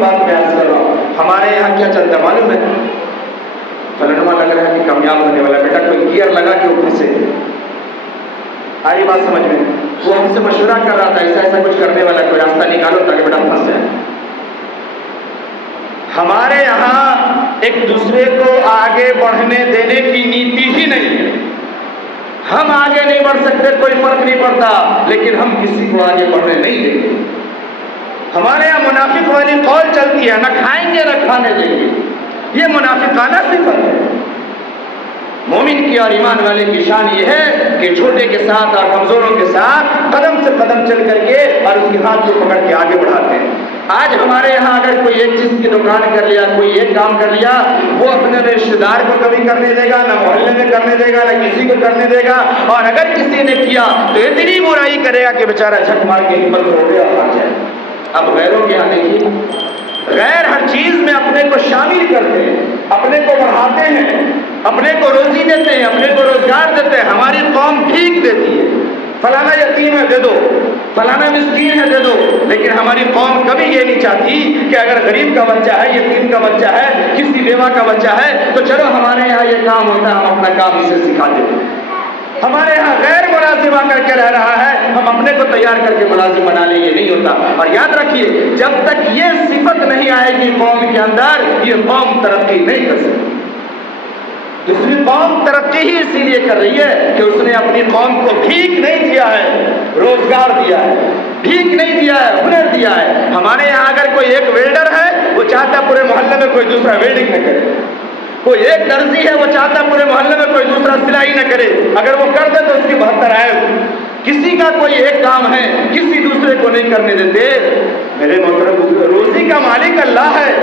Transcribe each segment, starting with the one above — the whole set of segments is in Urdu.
بات میں عرض کر رہا ہوں، ہمارے یہاں کیا چلتا ہے معلوم ہے؟ فلنما لگ رہا ہے کہ کامیاب ہونے والا، بیٹا کوئی گیئر لگا کے اوپر سے آئی بات سمجھ میں؟ وہ ہم سے مشورہ کر رہا تھا ایسا ایسا کچھ کرنے والا، کوئی راستہ نکالو تاکہ بیٹا پھنس جائے۔ ہمارے یہاں ایک دوسرے کو آگے بڑھنے دینے کی نیتی ہی نہیں ہے۔ ہم آگے نہیں بڑھ سکتے کوئی فرق نہیں پڑتا، لیکن ہم کسی کو آگے بڑھنے نہیں دیں گے۔ ہمارے یہاں منافق والی قول چلتی ہے، نہ کھائیں گے نہ کھانے دیں گے، یہ منافقانہ صفت ہے۔ مومن کی اور ایمان والے کی شان یہ ہے کہ چھوٹے کے ساتھ اور کمزوروں کے ساتھ قدم سے قدم چل کر کے اور اس کے ہاتھ کو پکڑ کے آگے بڑھاتے ہیں۔ آج ہمارے یہاں اگر کوئی ایک چیز کی دکان کر لیا، کوئی ایک کام کر لیا، وہ اپنے رشتے دار کو کبھی کرنے دے گا، نہ محلے میں کرنے دے گا، نہ کسی کو کرنے دے گا، اور اگر کسی نے کیا تو اتنی برائی کرے گا کہ بیچارہ جھک مار کے ہمت ہو گیا اور آ جائے۔ اب غیروں کے یہاں دیکھیے، غیر ہر چیز میں اپنے کو شامل کرتے ہیں، اپنے کو بڑھاتے ہیں، اپنے کو روزی دیتے ہیں، اپنے کو روزگار دیتے ہیں۔ ہماری قوم بھیک دیتی ہے، فلانا یتیم ہے دے دو، فلانا مسکین ہے دے دو، لیکن ہماری قوم کبھی یہ نہیں چاہتی کہ اگر غریب کا بچہ ہے، یتیم کا بچہ ہے، کسی بیوہ کا بچہ ہے تو چلو ہمارے یہاں یہ کام ہوتا ہے، ہم اپنا کام اسے سکھا دیتے ہیں۔ ہمارے یہاں غیر ملازم آ کر کے رہ رہا ہے، ہم اپنے کو تیار کر کے ملازم بنا لیں، یہ نہیں ہوتا۔ اور یاد رکھیے، جب تک یہ صفت نہیں آئے گی قوم کے اندر، یہ قوم ترقی نہیں کر سکتی۔ دوسری قوم ترقی ہی اسی لیے کر رہی ہے کہ اس نے اپنی قوم کو بھیک نہیں دیا ہے، روزگار دیا ہے، بھیک نہیں دیا ہے، ہنر دیا ہے۔ ہمارے یہاں اگر کوئی ایک ویلڈر ہے، وہ چاہتا ہے پورے محلے میں کوئی دوسرا ویلڈنگ نہ کرے۔ کوئی ایک درزی ہے، وہ چاہتا ہے پورے محلے میں کوئی دوسرا سلائی نہ کرے، اگر وہ کر دے تو اس کی 72 عیب۔ کسی کا کوئی ایک کام ہے، کسی دوسرے کو نہیں کرنے دیتے۔ میرے محترم، روزی کا مالک اللہ ہے۔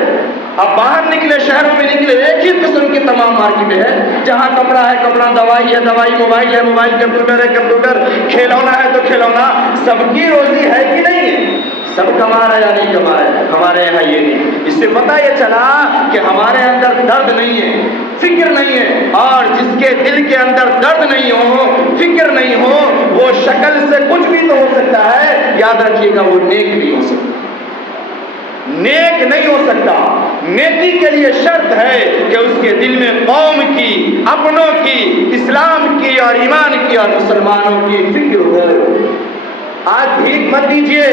اب باہر نکلے، شہروں میں نکلے، ایک ہی قسم کی تمام مارکیٹیں ہیں، جہاں کپڑا ہے کپڑا، دوائی ہے دوائی، موبائل ہے موبائل، کمپیوٹر ہے کمپیوٹر، کھلونا ہے تو کھلونا۔ سب کی روزی ہے کہ نہیں ہے؟ سب کما رہا ہے یا نہیں کما رہا ہے؟ ہمارے یہاں یہ نہیں۔ اس سے پتہ یہ چلا کہ ہمارے اندر درد نہیں ہے، فکر نہیں ہے، اور جس کے دل کے اندر درد نہیں ہو، فکر نہیں ہو، وہ شکل سے کچھ بھی تو ہو سکتا ہے، یاد رکھیے گا وہ نیک نہیں ہو سکتا، نیک نہیں ہو سکتا۔ نیکی کے لیے شرط ہے کہ اس کے دل میں قوم کی، اپنوں کی، اسلام کی اور ایمان کی اور مسلمانوں کی فکر ہو۔ آج بھیک مت دیجیے،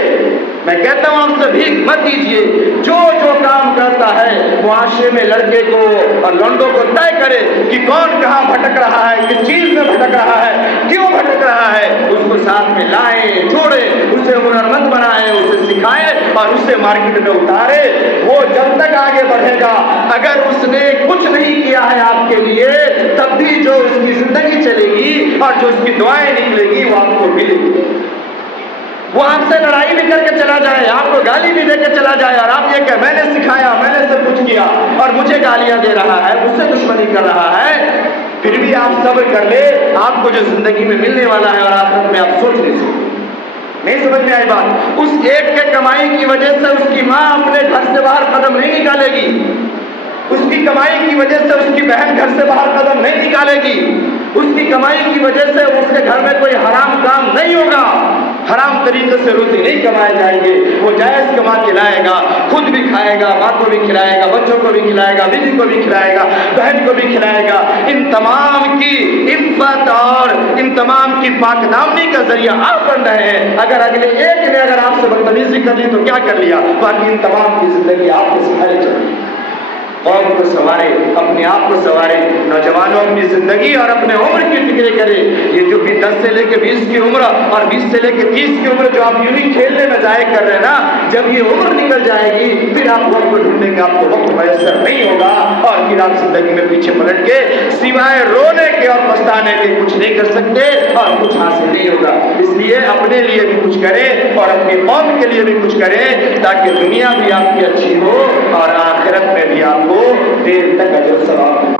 میں کہتا ہوں آپ سے بھیک مت دیجیے۔ جو جو کام کرتا ہے معاشرے میں لڑکے کو اور لونڈوں کو طے کرے کہ کون کہاں بھٹک رہا ہے، کس چیز میں بھٹک رہا ہے، کیوں بھٹک رہا ہے، اس کو ساتھ میں لائیں، جوڑے، اسے ہنرمند بنائیں، اسے سکھائیں اور اسے مارکیٹ میں اتارے۔ وہ جب تک آگے بڑھے گا، اگر اس نے کچھ نہیں کیا ہے آپ کے لیے، تب بھی جو اس کی زندگی چلے گی اور جو اس کی دعائیں نکلے گی وہ آپ کو ملے گی۔ وہ آپ سے لڑائی بھی کر کے چلا جائے، آپ کو گالی بھی دے کے چلا جائے، اور آپ یہ کہ میں نے سکھایا، میں نے سب کچھ کیا اور مجھے گالیاں دے رہا ہے، مجھ سے دشمنی کر رہا ہے، پھر بھی آپ صبر کر لے، آپ کو جو زندگی میں ملنے والا ہے اور آخرت میں آپ سوچ نہیں سکتے۔ نہیں سمجھ میں آئی بات؟ اس ایک کے کمائی کی وجہ سے اس کی ماں اپنے گھر سے باہر قدم نہیں نکالے گی، اس کی کمائی کی وجہ سے اس کی بہن گھر سے باہر قدم نہیں نکالے گی، اس کی کمائی کی وجہ سے اس کے گھر میں کوئی حرام کام نہیں ہوگا، حرام طریقے سے روزی نہیں کمائے جائیں گے، وہ جائز کما کے لائے گا، خود بھی کھائے گا، ماں کو بھی کھلائے گا، بچوں کو بھی کھلائے گا، بیوی کو بھی کھلائے گا، بہن کو بھی کھلائے گا۔ ان تمام کی عفت اور ان تمام کی پاک دامنی کا ذریعہ آپ بن رہے ہیں۔ اگر اگلے ایک نے اگر آپ سے بدتمیزی کر لی تو کیا کر لیا؟ باقی ان تمام کی زندگی آپ کے سہارے چل رہی ہے۔ قوم کو سنوارے، اپنے آپ کو سنوارے، نوجوانوں اپنی زندگی اور اپنے عمر کی فکر کرے۔ یہ جو بھی 10 سے لے کے 20 کی عمر اور 20 سے لے کے 30 کی عمر جو آپ یوں ہی کھیلنے میں ضائع کر رہے ہیں نا، جب یہ عمر نکل جائے گی پھر آپ وقت کو ڈھونڈنے کا آپ کو وقت میسر نہیں ہوگا، اور پھر آپ زندگی میں پیچھے پلٹ کے سوائے رونے کے اور پچھتانے کے کچھ نہیں کر سکتے اور کچھ حاصل نہیں ہوگا۔ اس لیے اپنے لیے بھی کچھ کرے اور اپنی قوم کے لیے بھی کچھ کرے، تاکہ دنیا بھی آپ کی اچھی ہو اور آخرت میں بھی آپ کو دیر تک اجر ثواب